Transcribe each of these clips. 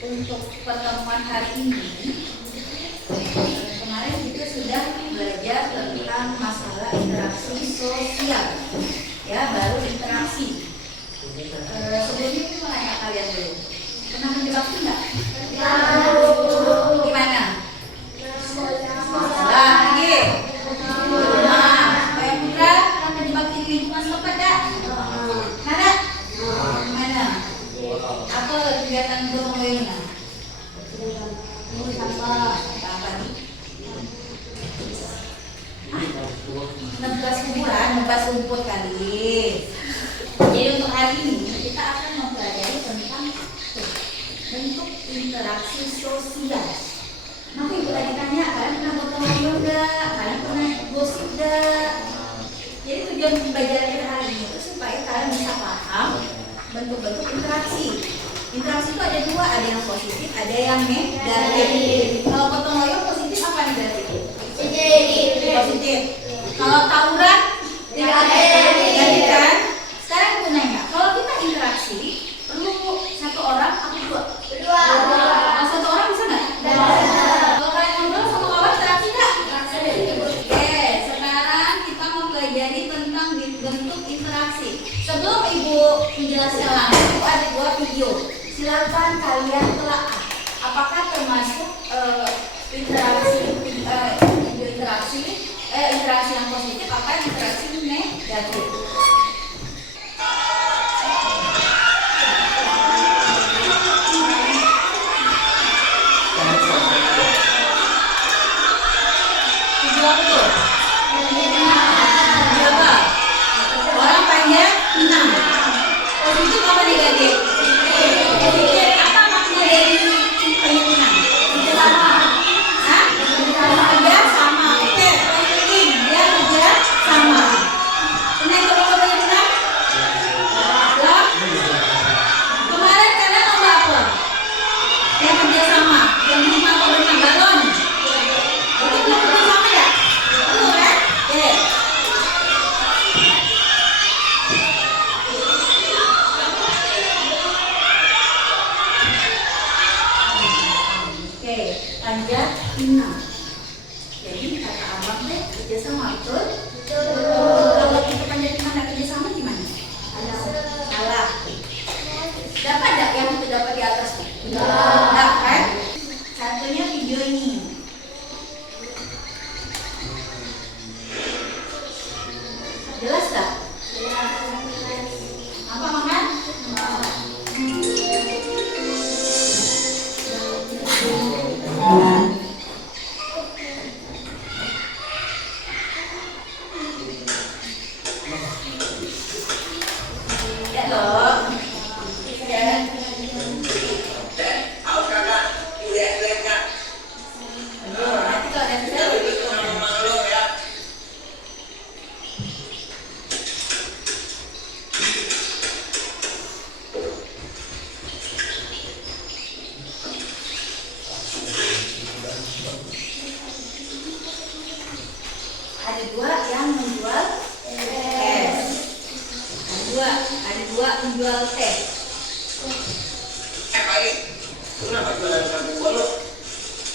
Untuk pertemuan hari ini, kemarin kita sudah belajar tentang masalah interaksi sosial, ya, baru interaksi. Sebelumnya itu mau nanya kalian dulu, pernah menjebak enggak? Gimana? Lagi. Kayak Putra pernah menjebak di lingkungan setempat enggak? Ada? Gimana? Apa kegiatan gotong royongnya? Nebas kuburan, nebas rumput kali. Jadi untuk hari ini kita akan mempelajari tentang bentuk interaksi sosial. Maka ibu tadi tanya, kalian pernah gotong royong enggak? Kalian pernah gosip enggak? Jadi tujuan pembelajaran kita hari ini itu supaya kalian bisa paham bentuk-bentuk interaksi. Interaksi itu ada dua, ada yang positif, ada yang negatif. Kalau gotong royong positif apa negatif? Positif. Kalau tawuran negatif kan? Sekarang aku nanya, kalau kita interaksi perlu satu orang atau dua? Kalau satu orang bisa nggak? Kalau kalian ngobrol sama kawan interaksi nggak? Oke, sekarang kita mempelajari tentang bentuk interaksi. Sebelum ibu menjelaskan langsung, ada dua video. Silakan kalian telaah apakah termasuk interaksi yang positif, apa interaksi negatif. Video apa tuh? Video apa? Orang panjang 6. Positif apa negatif? Positif. Apa makna dari panjang 6? Tidak sama. Hah? Kerja sama. Oke, penting. Dia kerja sama. Pernah ikut lomba panjang 6? Belum? Kemarin kalian lomba apa? Yang kerja sama. Yang 5 atau berenang balon. Itu belum kerja sama ya? Belum ya? Oke. Oke, panjat 6. Jadi kata abang deh kerjasama, betul? Kalau kita panjat 6 nggak kerjasama gimana? Salah. Dapat nggak yang itu dapat di atas? Dapat. Satunya video ini. Jelas nggak? Apa makan? Ya loh. Ya. Aduh, nanti kalau ada sel. Ada dua yang menjual es. Ada dua menjual teh. Kenapa jualan sampai mulu?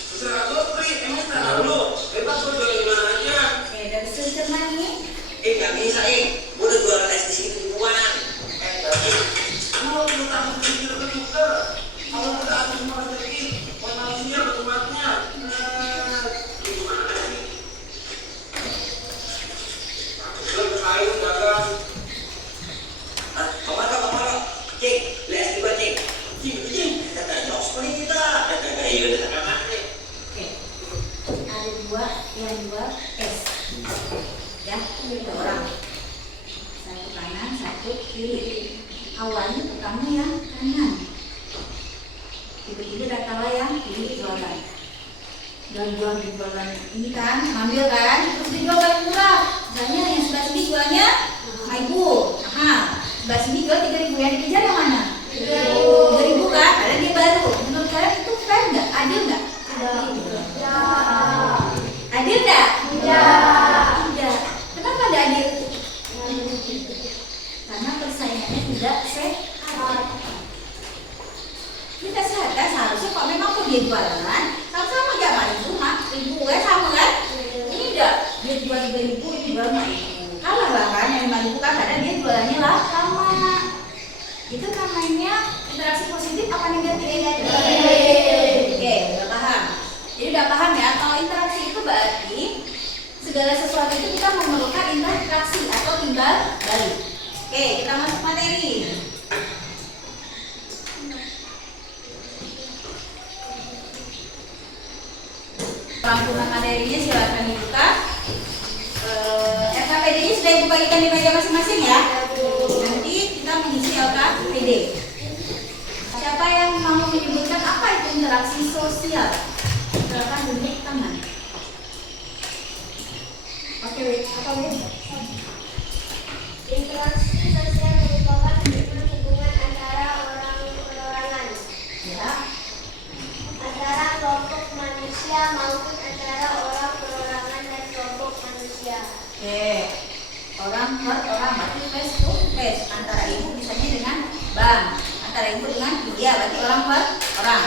Terserah lo, Pri. Emang terserah lo. Bebas lo jualan di mana aja. Oke, dari Sulcerman ini. Nggak bisa, Gue udah jualan es di sini duluan. Tapi lo takut beli juga. Kalau udah habis makan sedikit, buat manusia, buat tempatnya. Tiba-tiba datanglah yang pilih jualan. Dan jualan ini kan, ngambil kan, terus dijual paling murah. Misalnya yang sebelah sini jualnya 5.000. Sebelah sini jual 3.000. Yang dikejar yang mana? 3.000 kan? Karena dia baru. Menurut kalian itu fair nggak? Adil nggak? Adil nggak? Tidak. Kenapa nggak adil? Karena persaingannya tidak sehat. Tidak sehat kan? Seharusnya kalau memang kok dia jualan, sama-sama aja paling cuma 1.000 ya sama kan? Ini enggak, dia jual 3.000, ini jual 5.000. Kalah bahkan yang 5.000 kan karena dia jualannya lah sama. Itu namanya interaksi positif apa negatif? Oke, udah paham. Jadi udah paham ya, kalau interaksi itu berarti segala sesuatu itu kita memerlukan interaksi atau timbal balik. Oke, kita masuk materi. Rangkuman materinya silakan dibuka. LKPD-nya sudah ibu bagikan di meja masing-masing ya. Nanti kita mengisi LKPD. Siapa yang mau menyebutkan apa itu interaksi sosial? Silakan tunjuk tangan. Oke, apa Wid? Interaksi sosial merupakan hubungan antara orang-orangan, Ya. antara kelompok manusia maupun antara orang perorangan dan kelompok manusia. Oke. Orang per orang berarti face to face. Antara ibu misalnya dengan bang, antara ibu dengan dia berarti orang per orang.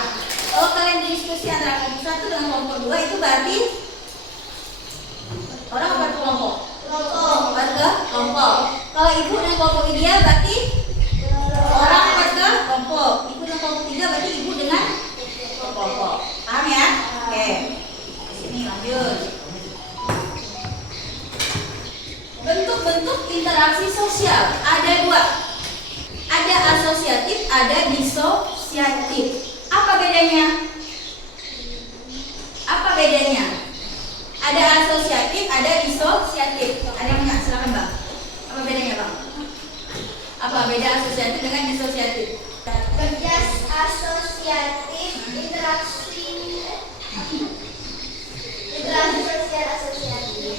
Kalau kalian diskusi antara kelompok 1 dengan kelompok 2 itu berarti orang apa kelompok? Warga kelompok. Kalau ibu dan kelompok dia berarti orang warga kelompok. Ibu dan kelompok 3 berarti ibu dengan kelompok. Paham ya? Oke. Sini lanjut. Bentuk-bentuk interaksi sosial ada 2. Ada asosiatif, ada disosiatif. Apa bedanya? Apa bedanya? Ada asosiatif, ada disosiatif. Ada yang enggak? Silakan Bang. Apa bedanya Bang? Apa beda asosiatif dengan disosiatif? Kerja asosiatif, interaksi sosial asosiatif.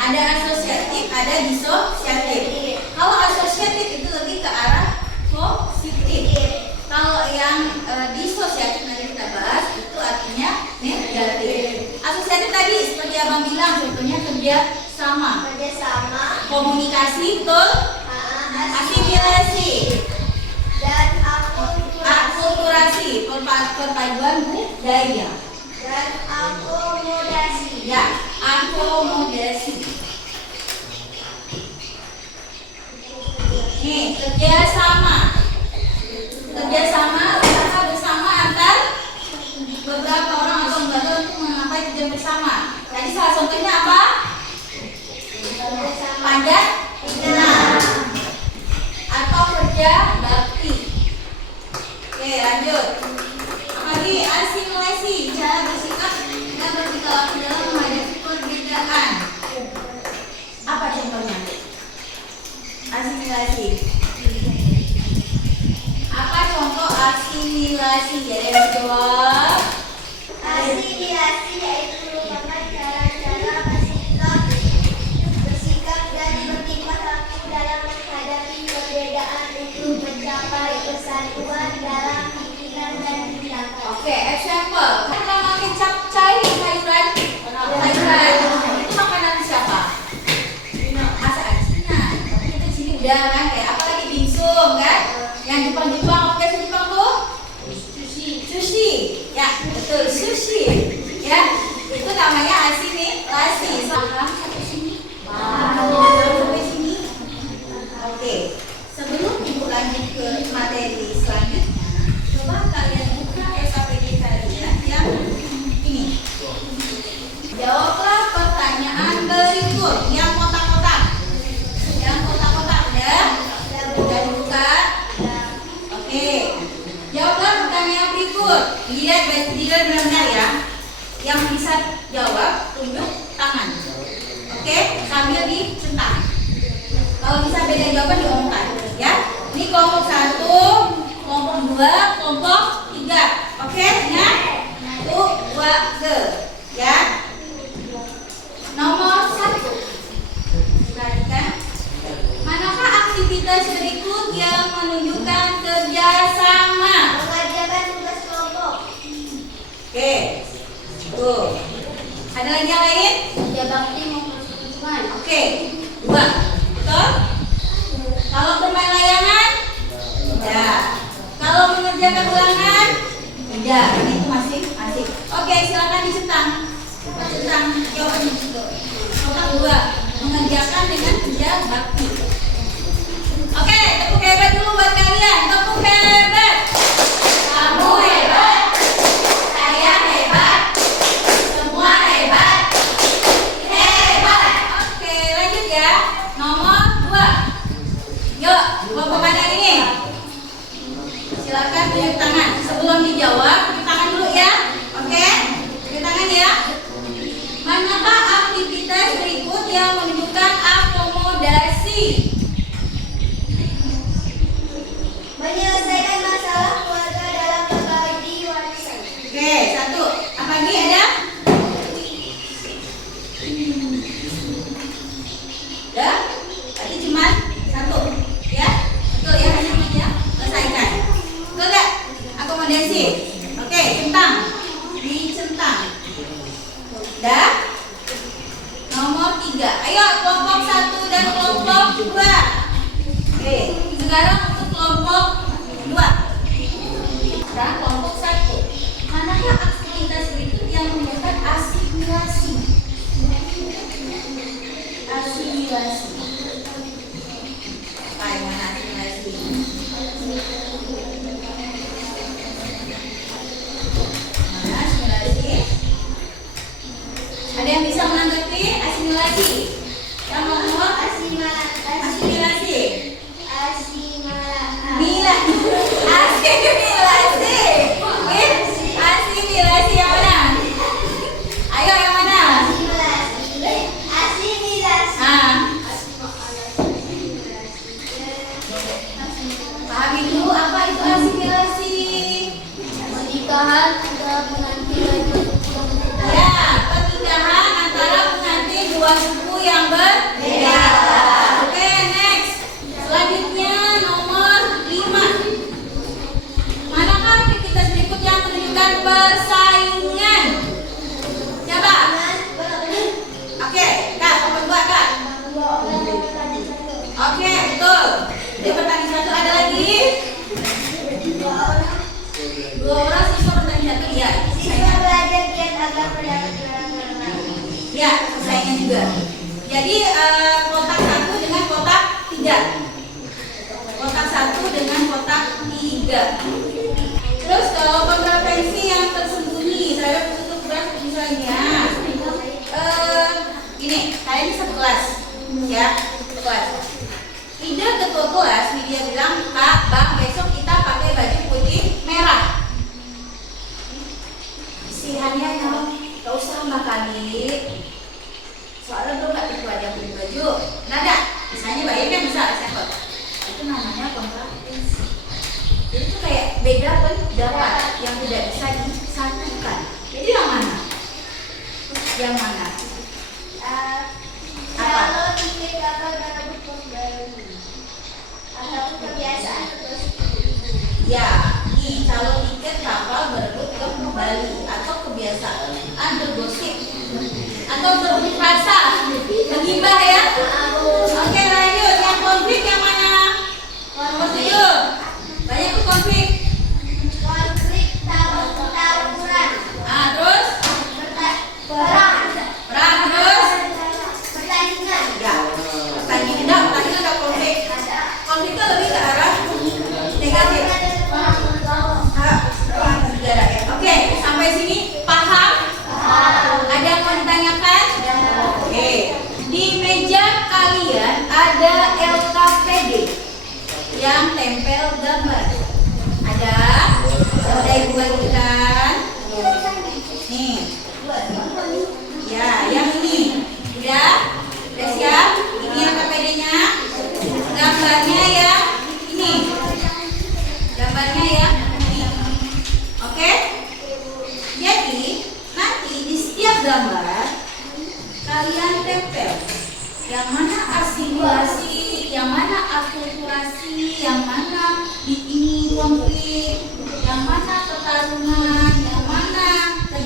Ada asosiatif, ada disosiatif. Kalau asosiatif itu lebih ke arah positif. Kalau yang disosiatif nanti kita bahas itu artinya negatif. Asosiatif tadi seperti Abang bilang contohnya kerja sama, komunikasi, betul? Asimilasi Dan akulturasi, perpaduan budaya. dan akomodasi. Ya, akomodasi. Nih, kerjasama. Kerjasama, usaha bersama antar beberapa orang atau lembaga untuk mencapai tujuan bersama. Tadi salah contohnya apa? Panjat pinang atau kerja bakti. Oke, lanjut. Lagi asimilasi, cara bersikap dan berperilaku dalam menghadapi perbedaan. Apa contohnya? Asimilasi. Apa contoh asimilasi? Jadi yang jawab. Asimilasi yaitu merupakan cara-cara bersikap dan bertingkah laku dalam menghadapi perbedaan untuk mencapai kesatuan dalam pikiran dan tindakan. Oke, example. Kita makan capcay sayuran. Itu makanan siapa? Masakan Cina. Tapi itu di sini udah kan kayak apa lagi bingsum kan? Yang Jepang apa bahasa Jepang tuh? Sushi. Ya, betul, sushi. Ya, itu namanya asimilasi. Paham sampai sini? Sampai sini. Oke. Sebelum ibu lanjut ke materi selanjutnya, coba kalian buka LKPD kalian yang ini. Jawablah pertanyaan berikut yang kotak-kotak. Yang kotak-kotak udah dibuka. Oke. Jawablah pertanyaan berikut. Lihat benar-benar ya. Yang bisa jawab tunjuk tangan. Oke, sambil dicentang. Kalau bisa beda jawaban diomongkan ya. Ini kelompok 1, kelompok 2 2, kelompok 3. Oke, ingat? 1, 2, ke. Ya. Nomor 1. Perhatikan. Manakah aktivitas berikut yang menunjukkan kerjasama? Mengerjakan tugas kelompok. Oke. Tuh. Ada lagi yang lain? Kerja bakti maupun kunjungan. Oke. 2. Betul? Kalau bermain layangan? Tidak. Kalau mengerjakan ulangan? Tidak. Ini itu masih. Oke, silakan dicentang. Centang jawabannya itu. Kotak 2. Mengerjakan dengan kerja bakti. Oke, tepuk hebat dulu buat kalian. Tepuk hebat. Kamu hebat. Saya hebat. Semua hebat. Hebat. Oke, lanjut ya. Nomor 2. Yuk, kelompok mana ini? Silakan tunjuk tangan. Sebelum dijawab, tunjuk tangan dulu ya. Oke? Tunjuk tangan ya. Manakah aktivitas berikut yang menunjukkan akomodasi? Menyelesaikan masalah keluarga dalam berbagi warisan. Oke, 1. Apa lagi ada? Udah? Tadi cuma 1. Ya? Betul ya, hanya aja selesaikan. Betul gak? Akomodasi. Oke, centang. Dicentang. Udah? Nomor 3. Ayo, kelompok 1 dan kelompok 2. Oke, sekarang untuk kelompok 2. Sekarang kelompok 1. Manakah aktivitas berikut yang menunjukkan asimilasi? Asimilasi. Apa yang mana asimilasi? Mana asimilasi? Ada yang bisa menanggapi asimilasi? Yang nomor asimilasi. Mila. Asimilasi. Asimilasi yang mana? Ayo yang mana? Pahami dulu apa itu asimilasi. Pernikahan antara pengantin dan Ya, pernikahan antara pengantin dua suku yang berbeda. Oke, next. Selanjutnya nomor 5. Manakah aktivitas berikut yang menunjukkan persaingan? Siapa? Oke, Kak, nomor 2, Kak. Oke, betul. Dia bertanding 1, ada lagi? 2 orang siswa bertanding 1, ya. Siswa belajar giat agar mendapat gelar terbaik. Ya, persaingan juga. Jadi kotak 1 dengan kotak 3. Kotak 1 dengan kotak 3. Terus kalau kontravensi yang tersembunyi terhadap bentuk berat misalnya, gini, kalian ini satu kelas, ya, satu kelas. Ide ketua kelas, dia bilang, Kak, Bang, besok kita pakai baju putih merah. Isihannya kalau gak usah Mbak kali. Soalnya belum gak ketua yang beli baju. Nada, misalnya Mbak kan bisa sampel. Itu namanya kontravensi. Jadi itu kayak beda pendapat yang tidak bisa disatukan. Jadi yang mana? Yang mana? Kalau tiket kapal berebut kembali atau kebiasaan terus. Ya, nih calon tiket kapal berebut kembali atau kebiasaan bergosip atau berebut rasa menghibah ya. Oke, lanjut. Yang konflik yang mana? Nomor 7. Banyak tuh konflik. Konflik tawuran. Terus Perang. perang terus. Pertandingan. Ya, pertandingan ada konflik. Konflik itu lebih ke arah negatif. Negara ya. Oke, sampai sini paham? Ada yang mau ditanyakan? Oke. Di meja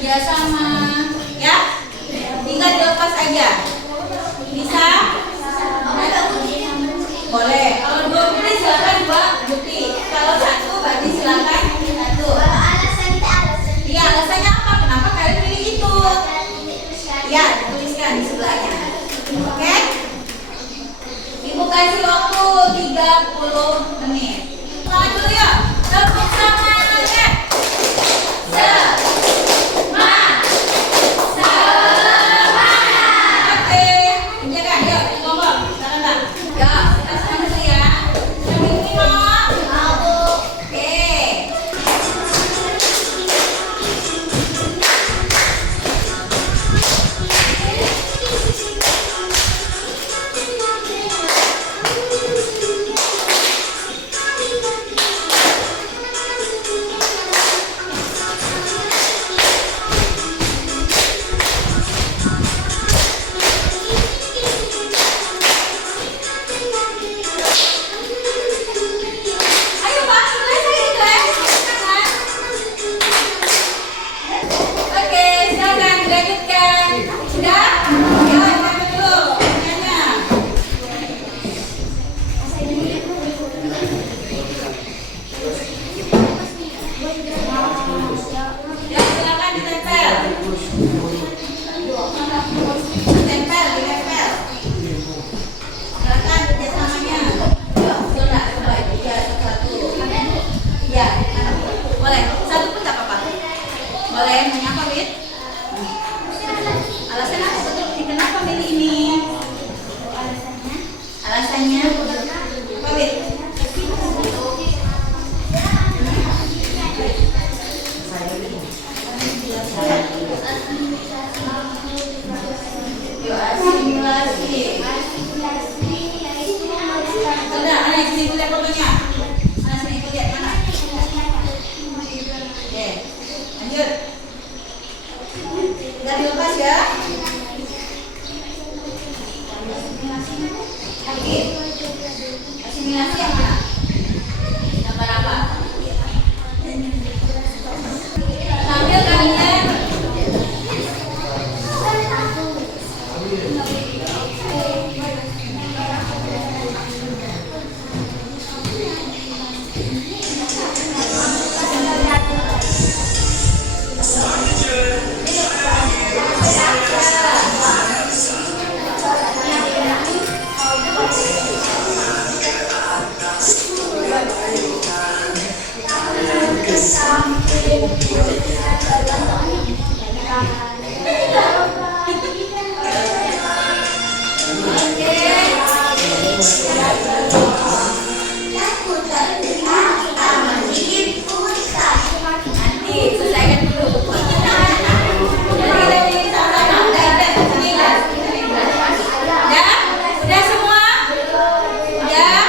Ya sama. Ya, tinggal dilepas aja. Bisa? Boleh. Kalau 2 putih silakan 2 putih. Kalau 1 berarti silakan 1. Iya, alasannya apa? Kenapa kalian pilih itu? Ya, dituliskan di sebelahnya. Oke? Ibu kasih waktu 30 menit. Selamat dulu yuk. Tepuk tangan. Oke, penjaga, yuk, ngomong. Sekarang enggak? Yuk, kita senang dulu ya. Sambil ini mau. Oke. Ayo Pak, tulis. Oke, silakan dilanjutkan. Sudah? Ya, siapa dulu? Pertanyaannya. Ya, silakan ditempel. Ditempel. Silakan kerjasamanya. Yuk, sudah, coba itu ya satu. Ya, boleh. 1 pun tak apa-apa. Boleh, maunya apa, Wit? Alasannya apa betul? Kenapa milih ini? Alasannya? Apa, Wit? Yuk, asimilasi. Sudah, anak sini lihat fotonya. Anak sini lihat mana? Oke, lanjut. Sudah dilepas ya? Lagi. Asimilasi yang mana? Gambar apa? Sambil kalian nanti selesaikan dulu. Jadi sama-sama. Udah semua? Udah?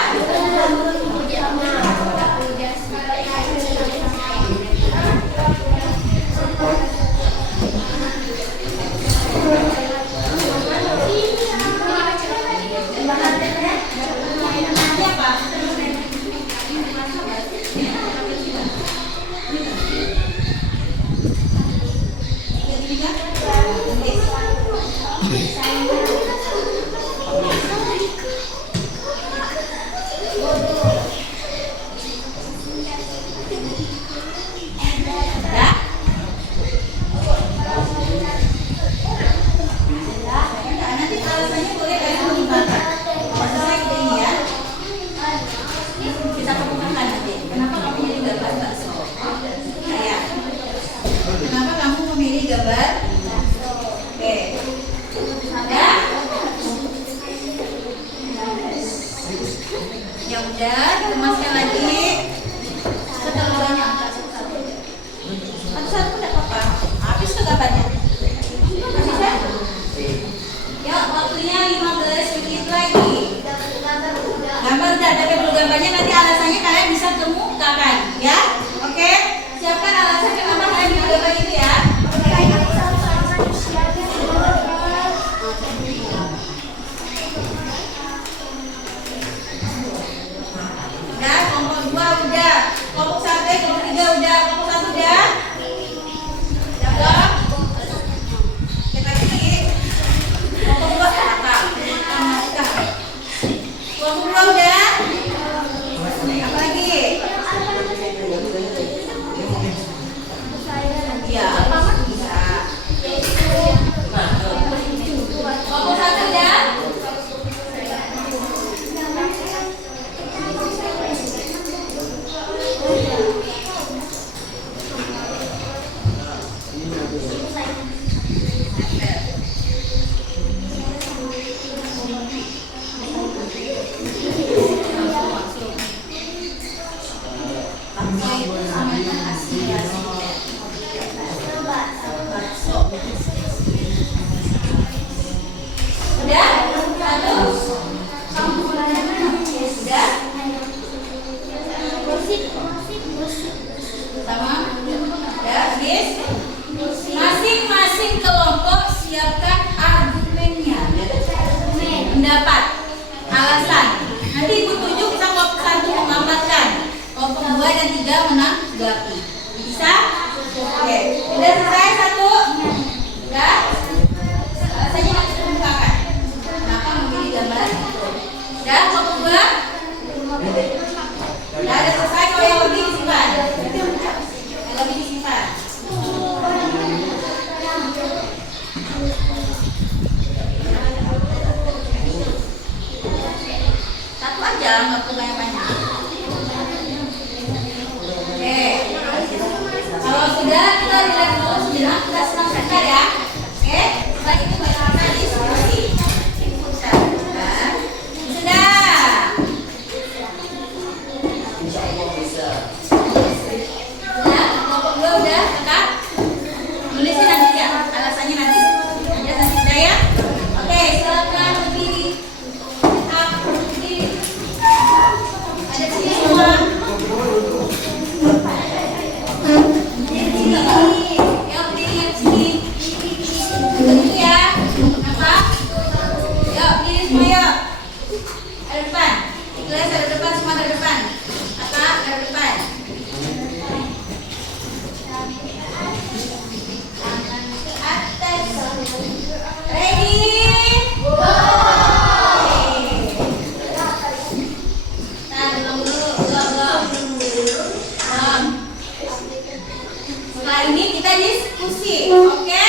Nanti alasannya boleh kalian mengembangkan. Masalah ini ya. Kita kemukakan nanti. Kenapa kamu memilih gambar bakso? Saya. Kenapa kamu memilih gambar? Oke. Ada? Ya udah, dikemaskan lagi. Terlalu banyak. Satu-satu pun tidak apa-apa. Habis tuh gambarnya. Habis ya? Ya, waktunya 15 menit lagi. Gambar udah, tapi dulu gambarnya nanti alasannya kalian bisa kemukakan, ya? Oke? Siapkan alasan kenapa kalian pilih gambar itu ya? Udah, kelompok 2 dan 3 menanggapi. Bisa? Oke. Sudah selesai satu? Sudah? Alasannya masih kemukakan. Kenapa memilih gambar itu? Sudah? Kelompok 2? Sudah ada selesai. Kalau yang lebih disimpan. Yang lebih disimpan. Satu aja, nggak perlu banyak-banyak. Oke. Kalau sudah, kita relax dulu sejenak, kita senang sebentar ya. Oke. Setelah itu baru kita diskusi. Sudah. Sudah, kelompok 2 udah, Kakak. Nulisnya nanti ya, alasannya nanti. Ya, nanti sudah ya. Oke, silakan berdiri. Tetap berdiri. Ada sini semua. Ya, berdiri yang sini. Begitu ya. Kenapa? Yuk, berdiri semua yuk. Ada depan. Ikhlas ada depan, semua ada depan. Kakak ada depan. Tangan ke atas. Ready? Go! Nah, belum dulu. Belum. Setelah ini kita diskusi, oke?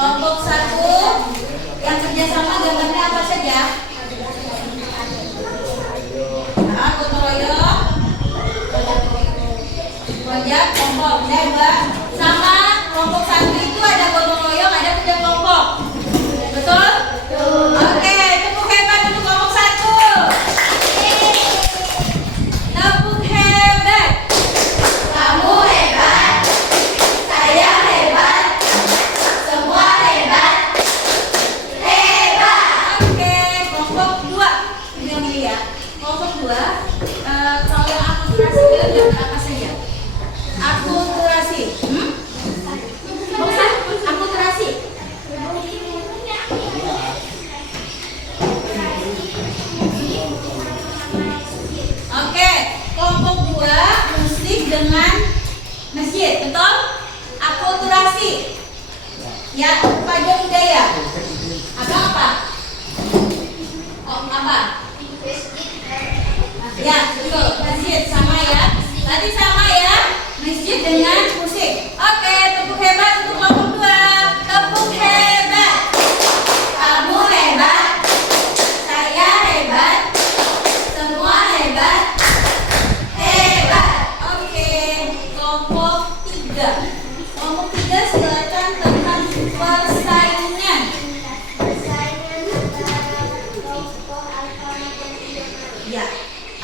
Kelompok 1 yang kerjasama gambarnya apa saja? Nah, gotong royong, kerja kelompok, ya Mbak. Sama kelompok 1 itu ada gotong royong, ada kerja kelompok. Betul? Oke, tepuk hebat untuk kelompok 1. Tepuk hebat. Kamu hebat. Saya hebat. Semua hebat. Hebat. Oke, kelompok 2. Ini yang ini ya. Kelompok 2. Kalau yang akulturasi gambar apa saja? Akulturasi. Ya, Fajar Hidayah. Abang apa? Oh, apa? Ya, betul. Masjid sama ya. Tadi sama ya. Masjid dengan musik. Oke, tepuk hebat untuk kelompok 2. Tepuk hebat. Kamu hebat. Saya hebat. Semua hebat. Hebat. Oke, kelompok 3. Kelompok 3 silakan tentang persaingan. Persaingan antara kelompok Alfamart dan Indomaret. Ya,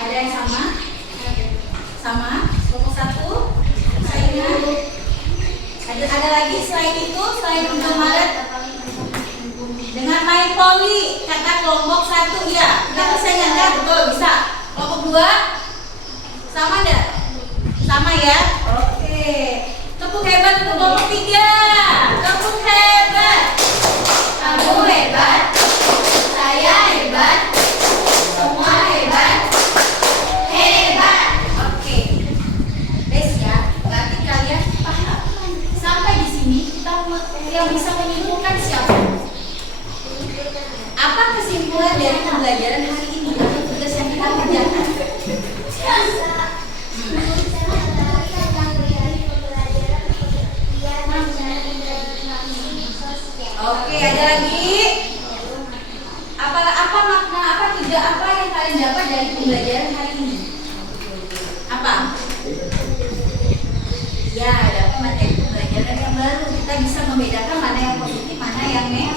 ada yang sama? Sama? Kelompok 1 persaingan. Ada lagi selain itu, selain Indomaret dengan main poli, kata kelompok 1 ya. Kita persaingan kan? Betul, bisa. Kelompok 2 sama enggak? Sama ya? Oke. Tepuk hebat untuk kelompok 3. Tepuk hebat. Kamu hebat. Saya hebat. Semua hebat. Hebat. Oke. Bes ya. Berarti kalian paham. Sampai di sini kita yang bisa menyimpulkan siapa? Apa kesimpulan dari pembelajaran hari ini atau tugas yang kita kerjakan? Oke, ada lagi? Apa makna, apa tujuan, apa yang kalian dapat dari pembelajaran hari ini? Apa? Ya, dapat materi pembelajaran yang baru. Kita bisa membedakan mana yang positif, mana yang negatif.